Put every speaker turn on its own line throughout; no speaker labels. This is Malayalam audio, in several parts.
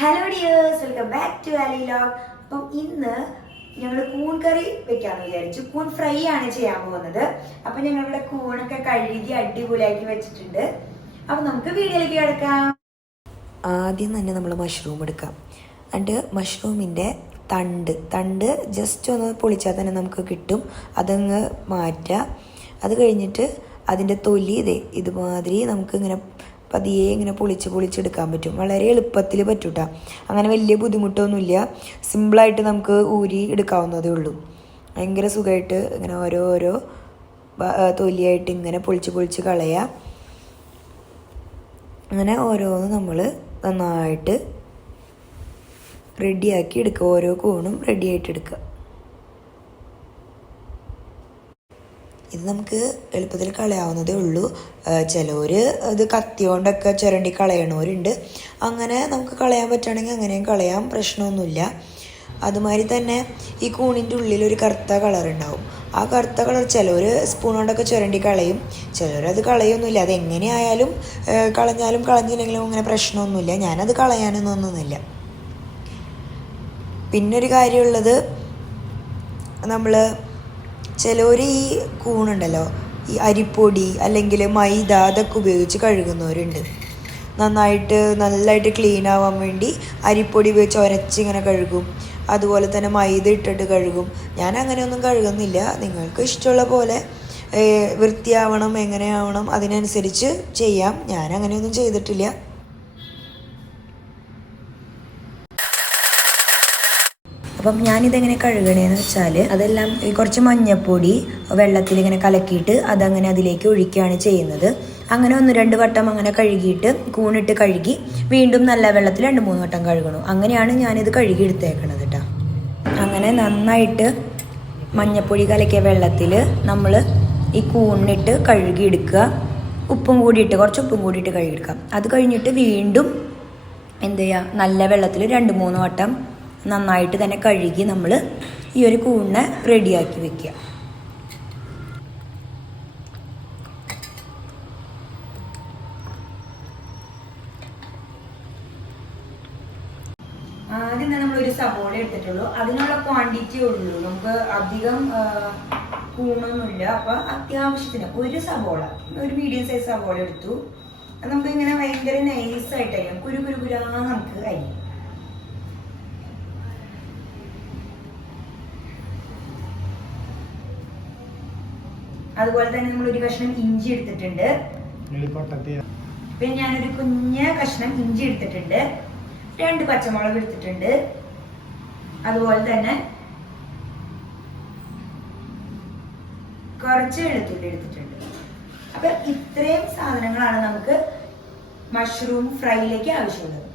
Hello dears welcome back to Ali log അപ്പം ഇന്ന് ഞങ്ങൾ കൂൺ കറി വെക്കാമെന്ന് വിചാരിച്ചു. കൂൺ ഫ്രൈ ആണ് ചെയ്യാൻ പോകുന്നത്. അപ്പം ഞങ്ങളിവിടെ കൂണൊക്കെ കഴുകി അടിപൊളിയാക്കി വെച്ചിട്ടുണ്ട്. അപ്പം നമുക്ക് വീഡിയോയിലേക്ക് കിടക്കാം.
ആദ്യം തന്നെ നമ്മൾ മഷ്റൂം എടുക്കാം. അണ്ട് മഷ്റൂമിന്റെ തണ്ട്. തണ്ട് ജസ്റ്റ് ഒന്ന് പൊളിച്ചാൽ തന്നെ നമുക്ക് കിട്ടും. അതങ്ങ് മാറ്റുക അത് കഴിഞ്ഞിട്ട് അതിന്റെ തൊലി ഇതേ ഇതുമാതിരി നമുക്ക് ഇങ്ങനെ പതിയെ ഇങ്ങനെ പൊളിച്ച് പൊളിച്ചെടുക്കാൻ പറ്റും. വളരെ എളുപ്പത്തിൽ പറ്റൂട്ടാ. അങ്ങനെ വലിയ ബുദ്ധിമുട്ടൊന്നുമില്ല. സിമ്പിളായിട്ട് നമുക്ക് ഊരി എടുക്കാവുന്നതേ ഉള്ളൂ. ഭയങ്കര സുഖമായിട്ട് ഇങ്ങനെ ഓരോ ഓരോ തൊലിയായിട്ട് ഇങ്ങനെ പൊളിച്ച് പൊളിച്ച് കളയാം. അങ്ങനെ ഓരോന്ന് നമ്മൾ നന്നായിട്ട് റെഡിയാക്കി എടുക്കുക. ഓരോ കോണും റെഡിയായിട്ട് എടുക്കുക. ഇത് നമുക്ക് എളുപ്പത്തിൽ കളയാവുന്നതേ ഉള്ളൂ. ചിലവർ ഇത് കത്തി കൊണ്ടൊക്കെ ചുരണ്ടി കളയണവരുണ്ട്. അങ്ങനെ നമുക്ക് കളയാൻ പറ്റുകയാണെങ്കിൽ അങ്ങനെയും കളയാം പ്രശ്നമൊന്നുമില്ല. അതുമാതിരി തന്നെ ഈ കൂണിന്റെ ഉള്ളിൽ ഒരു കറുത്ത കളർ ഉണ്ടാവും ആ കറുത്ത കളർ ചിലവർ സ്പൂൺ കൊണ്ടൊക്കെ ചുരണ്ടി കളയും. ചിലവരത് കളയൊന്നുമില്ല. അത് എങ്ങനെയായാലും കളഞ്ഞാലും കളഞ്ഞില്ലെങ്കിലും അങ്ങനെ പ്രശ്നമൊന്നുമില്ല. ഞാനത് കളയാനൊന്നും ഒന്നുമില്ല. പിന്നൊരു കാര്യമുള്ളത് നമ്മൾ ചിലവർ ഈ കൂണുണ്ടല്ലോ ഈ അരിപ്പൊടി അല്ലെങ്കിൽ മൈദ അതൊക്കെ ഉപയോഗിച്ച് കഴുകുന്നവരുണ്ട്. നന്നായിട്ട് നല്ലതായിട്ട് ക്ലീൻ ആവാൻ വേണ്ടി അരിപ്പൊടി ഉപയോഗിച്ച് ഉരച്ചിങ്ങനെ കഴുകും. അതുപോലെ തന്നെ മൈദ ഇട്ടിട്ട് കഴുകും. ഞാൻ അങ്ങനെയൊന്നും കഴുകുന്നില്ല. നിങ്ങൾക്ക് ഇഷ്ടമുള്ള പോലെ വൃത്തിയാവണം എങ്ങനെയാവണം അതിനനുസരിച്ച് ചെയ്യാം. ഞാൻ അങ്ങനെയൊന്നും ചെയ്തിട്ടില്ല. അപ്പം ഞാനിതെങ്ങനെ കഴുകണേന്ന് വെച്ചാൽ അതെല്ലാം ഈ കുറച്ച് മഞ്ഞപ്പൊടി വെള്ളത്തിൽ ഇങ്ങനെ കലക്കിയിട്ട് അതങ്ങനെ അതിലേക്ക് ഒഴിക്കുകയാണ് ചെയ്യുന്നത്. അങ്ങനെ ഒന്ന് രണ്ട് വട്ടം അങ്ങനെ കഴുകിയിട്ട് കൂണിട്ട് കഴുകി വീണ്ടും നല്ല വെള്ളത്തിൽ രണ്ട് മൂന്ന് വട്ടം കഴുകണു. അങ്ങനെയാണ് ഞാനിത് കഴുകി എടുത്തേക്കണത് കേട്ടോ അങ്ങനെ നന്നായിട്ട് മഞ്ഞപ്പൊടി കലക്കിയ വെള്ളത്തിൽ നമ്മൾ ഈ കൂണിട്ട് കഴുകിയെടുക്കുക ഉപ്പും കൂടിയിട്ട് കുറച്ച് ഉപ്പും കൂടിയിട്ട് കഴുകിയെടുക്കാം അത് കഴിഞ്ഞിട്ട് വീണ്ടും എന്ത് ചെയ്യുക? നല്ല വെള്ളത്തിൽ രണ്ട് മൂന്ന് വട്ടം നന്നായിട്ട് തന്നെ കഴുകി നമ്മൾ ഈ ഒരു കൂണിനെ റെഡിയാക്കി വെക്കുക.
ആദ്യം നമ്മൾ ഒരു സവോള എടുത്തിട്ടുള്ളൂ. അതിനുള്ള ക്വാണ്ടിറ്റി ഉള്ളൂ. നമുക്ക് അധികം കൂണൊന്നുമില്ല. അപ്പൊ അത്യാവശ്യത്തിന് ഒരു സവോള ഒരു മീഡിയം സൈസ് സവോള എടുത്തു. നമുക്ക് ഇങ്ങനെ ഭയങ്കര നൈസ് ആയിട്ട് അരിയാം കുരു കുരു കുരാ നമുക്ക് അരിയാം. അതുപോലെ തന്നെ നമ്മൾ ഒരു കഷ്ണം ഇഞ്ചി എടുത്തിട്ടുണ്ട്. പിന്നെ ഞാനൊരു കുഞ്ഞ കഷ്ണം ഇഞ്ചി എടുത്തിട്ടുണ്ട്. രണ്ട് പച്ചമുളക് എടുത്തിട്ടുണ്ട്. അതുപോലെ തന്നെ കുറച്ച് വെളുത്തുള്ളി എടുത്തിട്ടുണ്ട്. അപ്പൊ ഇത്രയും സാധനങ്ങളാണ് നമുക്ക് മഷ്റൂം ഫ്രൈയിലേക്ക് ആവശ്യമുള്ളത്.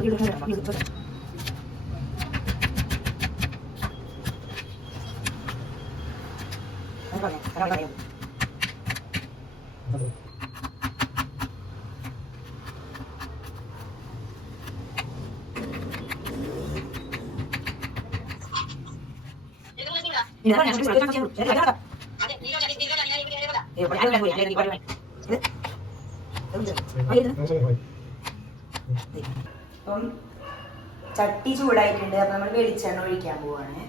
Đây là câu hỏi của bạn. അപ്പം ചട്ടി ചൂടായിട്ടുണ്ട് അപ്പൊ നമ്മൾ വെളിച്ചെണ്ണ ഒഴിക്കാൻ പോവാണ്.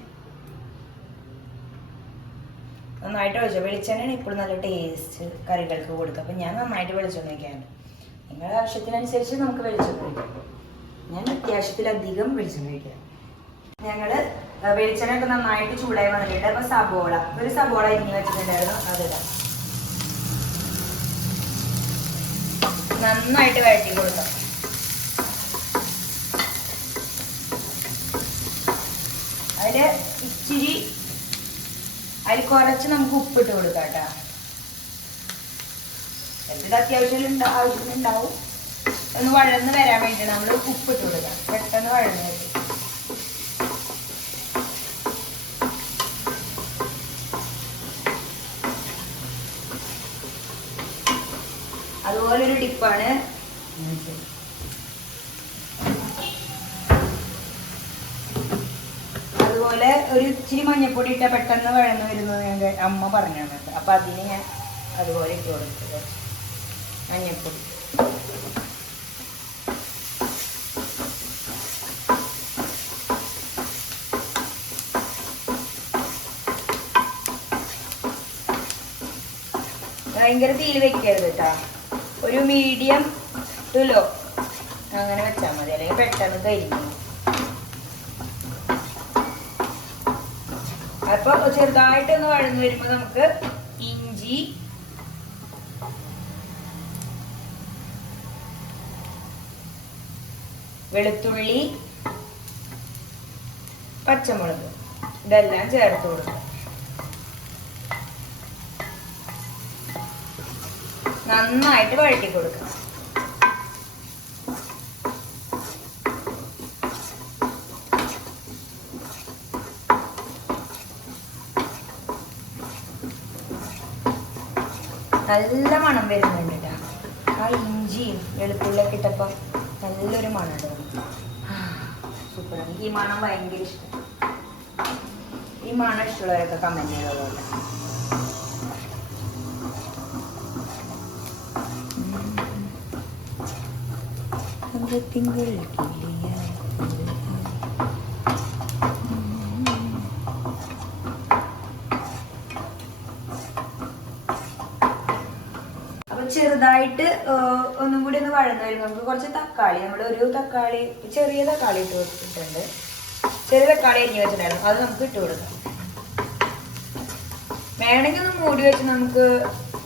നന്നായിട്ട് ഒഴിച്ചു വെളിച്ചെണ്ണയാണ് ഇപ്പോഴും നല്ല ടേസ്റ്റ് കറികൾക്ക് കൊടുക്കുക. അപ്പം ഞാൻ നന്നായിട്ട് വെളിച്ചെണ്ണ ഒഴിക്കാറുണ്ട് നിങ്ങളുടെ ആവശ്യത്തിനനുസരിച്ച് നമുക്ക് വെളിച്ചെണ്ണ ഒഴിക്കാം. ഞാൻ അത്യാവശ്യത്തിലധികം വെളിച്ചെണ്ണ ഒഴിക്കാം ഞങ്ങൾ വെളിച്ചെണ്ണ ഒക്കെ നന്നായിട്ട് ചൂടായി വന്നിട്ടുണ്ട്. അപ്പൊ സബോള ഒരു സബോള ഇനി വെച്ചിട്ടുണ്ടായിരുന്നു. അതിടാം നന്നായിട്ട് വഴറ്റി കൊടുക്കാം. അതിൽ ഇച്ചിരി അതിൽ കുറച്ച് നമുക്ക് ഉപ്പിട്ട് കൊടുക്കാം കേട്ടോ. എന്ത് അത്യാവശ്യം ആവശ്യത്തിനുണ്ടാവും ഒന്ന് വഴന്ന് വരാൻ വേണ്ടി നമ്മൾ ഉപ്പിട്ട് കൊടുക്കാം. പെട്ടെന്ന് വഴന്ന് വരും. അതുപോലൊരു ടിപ്പാണ് അതുപോലെ ഒരു ഇച്ചിരി മഞ്ഞപ്പൊടി ഇട്ടാൽ പെട്ടെന്ന് വഴന്ന് വരുന്നത് എന്റെ അമ്മ പറഞ്ഞു തന്നിട്ട് അപ്പം അതിന് ഞാൻ അതുപോലെ ഇട്ട് കൊടുത്തു. മഞ്ഞപ്പൊടി. ഭയങ്കര തീയിൽ വെക്കരുത് കേട്ടോ. ഒരു മീഡിയം ടു ലോ അങ്ങനെ വെച്ചാൽ മതി. അല്ലെങ്കിൽ പെട്ടെന്ന് കരിഞ്ഞു അപ്പൊ ചെറുതായിട്ടൊന്ന് വഴന്നു വരുമ്പോ നമുക്ക് ഇഞ്ചി വെളുത്തുള്ളി പച്ചമുളക്. ഇതെല്ലാം ചേർത്ത് കൊടുക്കുക നന്നായിട്ട് വഴറ്റി കൊടുക്കുക നല്ല മണം വരുന്നുണ്ട് ട്ടാ. ആ ഇഞ്ചിയും വെളുത്തുള്ളിയൊക്കെ ഇട്ടപ്പോൾ നല്ലൊരു മണം സൂപ്പർ എനിക്ക് ഈ മണം ഭയങ്കര ഇഷ്ടം. ഈ മണം ഇഷ്ടമുള്ളവരൊക്കെ കമന്റ് ചെയ്തതുകൊണ്ട് തിങ്കൾ അപ്പൊ ചെറുതായിട്ട് ഒന്നും കൂടി ഒന്ന് വഴന്നു വരും നമുക്ക് കുറച്ച് തക്കാളി നമ്മൾ ഒരു തക്കാളി ചെറിയ തക്കാളി ഇട്ട് കൊടുത്തിട്ടുണ്ട്. ചെറിയ തക്കാളി എണ്ണി വെച്ചിട്ടുണ്ടായിരുന്നു. അത് നമുക്ക് ഇട്ട് കൊടുക്കാം. വേണമെങ്കിൽ ഒന്ന് മൂടി വെച്ച് നമുക്ക്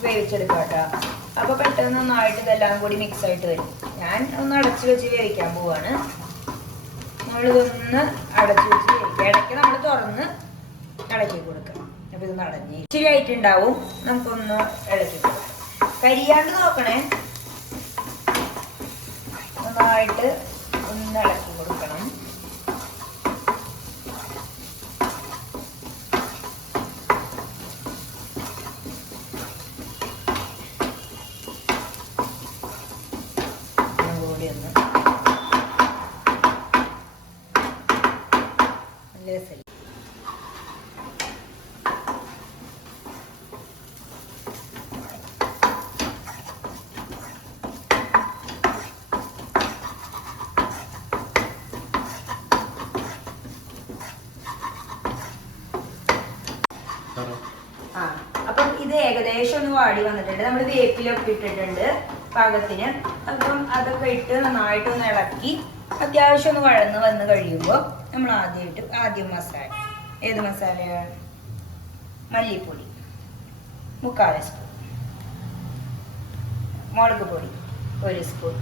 വേവിച്ചെടുക്കാം കേട്ടോ. അപ്പൊ പെട്ടെന്ന് ഒന്നായിട്ട് ഇതെല്ലാം കൂടി മിക്സ് ആയിട്ട് വരും. ഞാൻ ഒന്ന് അടച്ചു വെച്ച് വേവിക്കാൻ പോവാണ്. നമ്മളിതൊന്ന് അടച്ചു വെച്ച് വേവിക്കാം. ഇടയ്ക്ക് നമ്മൾ തുറന്ന് ഇളക്കി കൊടുക്കാം. അപ്പൊ ഇത് നടഞ്ഞ് ഇച്ചിരി ആയിട്ടുണ്ടാവും. നമുക്കൊന്ന് ഇളക്കി കൊടുക്കാം. കരിയാണ്ട് നോക്കണേ. നന്നായിട്ട് ഒന്ന് ഇളക്കി കൊടുക്കണം ഒന്നും കൂടി ഒന്ന് നല്ല രസമില്ല ആ അപ്പം ഇത് ഏകദേശം ഒന്ന് വാടി വന്നിട്ടുണ്ട്. നമ്മൾ വേപ്പിലൊക്കെ ഇട്ടിട്ടുണ്ട് പാകത്തിന്. അപ്പം അതൊക്കെ ഇട്ട് നന്നായിട്ട് ഒന്ന് ഇളക്കി അത്യാവശ്യം ഒന്ന് വഴന്ന് വന്ന് കഴിയുമ്പോൾ നമ്മൾ ആദ്യമായിട്ട് ആദ്യം മസാല. ഏത് മസാലയാണ് മല്ലിപ്പൊടി. മുക്കാൽ സ്പൂൺ. മുളക് പൊടി ഒരു സ്പൂൺ.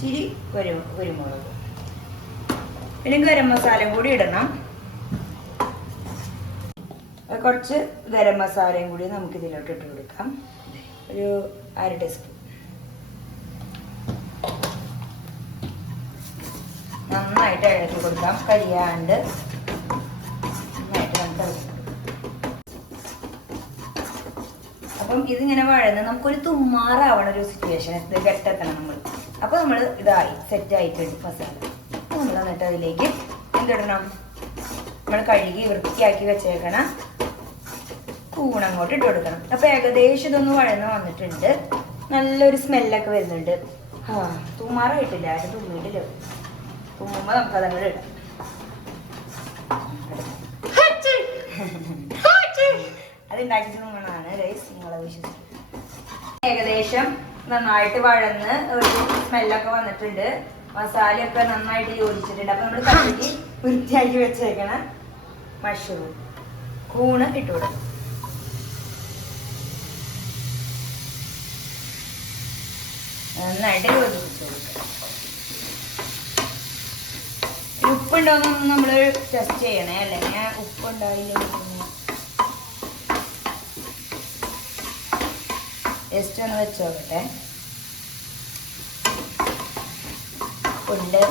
ചിരി ഒരു കുരുമുളക് പിന്നെ ഗരം മസാലയും കൂടി ഇടണം. കുറച്ച് ഗരം മസാലയും കൂടി നമുക്ക് ഇതിലോട്ട് ഇട്ട് കൊടുക്കാം. ഒരു അര ടീസ്പൂൺ നന്നായിട്ട് ഇളക്കി കൊടുക്കാം. കരിയാണ്ട് അപ്പം ഇതിങ്ങനെ വഴന്ന് നമുക്കൊരു തുമ്മാറാവണ ഒരു സിറ്റുവേഷൻ ഇത് കെട്ടെത്തണം നമ്മൾ അപ്പോൾ നമ്മൾ ഇതായി സെറ്റ് ആയിട്ടുണ്ട് മസാല. നമ്മൾ എന്നിട്ട് അതിലേക്ക് എന്തിടണം? നമ്മൾ കഴുകി വൃത്തിയാക്കി വെച്ചേക്കണ കൂൺ അങ്ങോട്ട് ഇട്ട് കൊടുക്കണം. അപ്പൊ ഏകദേശം ഇതൊന്ന് വഴന്ന് വന്നിട്ടുണ്ട്. നല്ലൊരു സ്മെല്ലൊക്കെ വരുന്നുണ്ട്. ആ തുമ്മാറായിട്ടില്ല ആരും തുമ്മിയിട്ടില്ല തുമ്മുമ്പോ നമുക്ക് അതങ്ങോട്ട് ഇടാം. അത് ഉണ്ടാക്കിയിട്ട് തുമ്മണതാണ് ഗൈസ് നിങ്ങളെ വിശ്വസിക്കും ഏകദേശം നന്നായിട്ട് വഴന്ന് ഒരു സ്മെല്ലൊക്കെ വന്നിട്ടുണ്ട്. മസാലയൊക്കെ നന്നായിട്ട് യോജിച്ചിട്ടുണ്ട്. അപ്പൊ നമ്മൾ കഴുകി വൃത്തിയാക്കി വെച്ചേക്കണ മഷ്റൂം കൂണ് ഇട്ട് നന്നായിട്ട് യോജിപ്പിച്ച് ഉപ്പുണ്ടോന്നൊന്നും നമ്മൾ ടെസ്റ്റ് ചെയ്യണേ. അല്ലെങ്കിൽ ഉപ്പുണ്ടായില്ല ജസ്റ്റ് ഒന്ന് വെച്ചോക്കട്ടെ ഉണ്ട്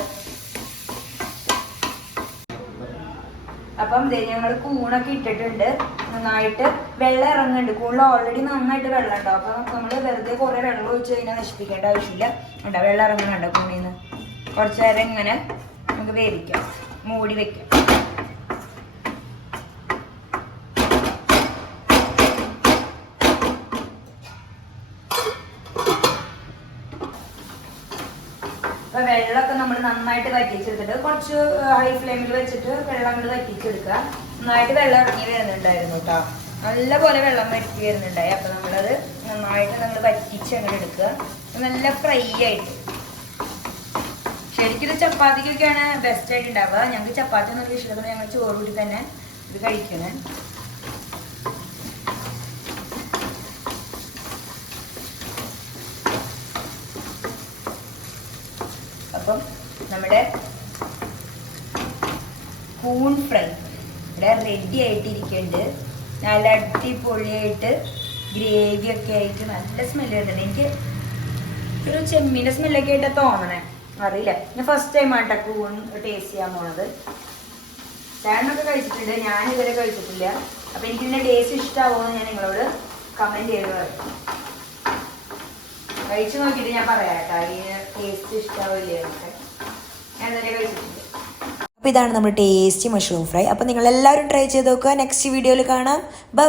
അപ്പം ദേ ഞങ്ങൾ കൂണൊക്കെ ഇട്ടിട്ടുണ്ട്. നന്നായിട്ട് വെള്ളം ഇറങ്ങുന്നുണ്ട്. കൂണിൽ ഓൾറെഡി നന്നായിട്ട് വെള്ളം ഉണ്ടാവും അപ്പം നമ്മൾ വെറുതെ കുറേ വെള്ളം ഒഴിച്ച് കഴിഞ്ഞാൽ നശിപ്പിക്കേണ്ട ആവശ്യമില്ല. ഉണ്ടോ വെള്ളം ഇറങ്ങുന്നുണ്ട് കൂണിൽ നിന്ന് കുറച്ച് നേരം ഇങ്ങനെ നമുക്ക് വേവിക്കാം. മൂടി വെക്കാം അപ്പൊ വെള്ളമൊക്കെ നമ്മൾ നന്നായിട്ട് വറ്റിച്ചെടുത്തിട്ട് കുറച്ച് ഹൈ ഫ്ലെയിമിൽ വെച്ചിട്ട് വെള്ളം അങ്ങോട്ട് വറ്റിച്ചെടുക്കുക. നന്നായിട്ട് വെള്ളം ഇറങ്ങി വരുന്നുണ്ടായിരുന്നു കേട്ടോ നല്ലപോലെ വെള്ളം വറ്റി വരുന്നുണ്ടായി. അപ്പൊ നമ്മളത് നന്നായിട്ട് നമ്മൾ വറ്റിച്ച് അങ്ങോട്ട് എടുക്കുക. നല്ല ഫ്രൈ ആയിട്ട്. ശരിക്കും ചപ്പാത്തിക്കൊക്കെയാണ് ബെസ്റ്റ് ആയിട്ട് ഉണ്ടാവുക. ഞങ്ങൾക്ക് ചപ്പാത്തി ഒന്നും ഇഷ്ടമുള്ളത് ഞങ്ങൾ ചോറ് കൂടി തന്നെ ഇത് കഴിക്കുന്നത് അപ്പം നമ്മുടെ കൂൺ ഫ്രൈ ഇവിടെ റെഡി ആയിട്ടിരിക്കുന്നുണ്ട് നല്ല അടിപൊളിയായിട്ട് ഗ്രേവി ഒക്കെ ആയിട്ട് നല്ല സ്മെല്ല് വരുന്നുണ്ട് എനിക്ക് ഒരു ചെമ്മീന്റെ സ്മെല്ലൊക്കെ ആയിട്ട് തോന്നണേ. അറിയില്ല. ഞാൻ ഫസ്റ്റ് ടൈം ആട്ടോ കൂൺ ടേസ്റ്റ് ചെയ്യാൻ പോണത്. ചേട്ടനൊക്കെ കഴിച്ചിട്ടുണ്ട്. ഞാൻ ഇതുവരെ കഴിച്ചിട്ടില്ല. അപ്പൊ എനിക്ക് ഇതിന്റെ ടേസ്റ്റ് ഇഷ്ടമാവുമെന്ന് ഞാൻ നിങ്ങളോട് കമന്റ് ചെയ്ത് പറയും. കഴിച്ചു നോക്കിയിട്ട് ഞാൻ പറയാം കേട്ടോ. ഈ ടേസ്റ്റ് ഇഷ്ടാവില്ലേ എന്നൊക്കെ ഞാൻ ഇതുവരെ കഴിച്ചിട്ടില്ല.
അപ്പോൾ ഇതാണ് നമ്മുടെ ടേസ്റ്റി മഷ്റൂം ഫ്രൈ അപ്പോൾ നിങ്ങൾ എല്ലാവരും ട്രൈ ചെയ്ത് നോക്കുക. നെക്സ്റ്റ് വീഡിയോയിൽ കാണാം. ബൈ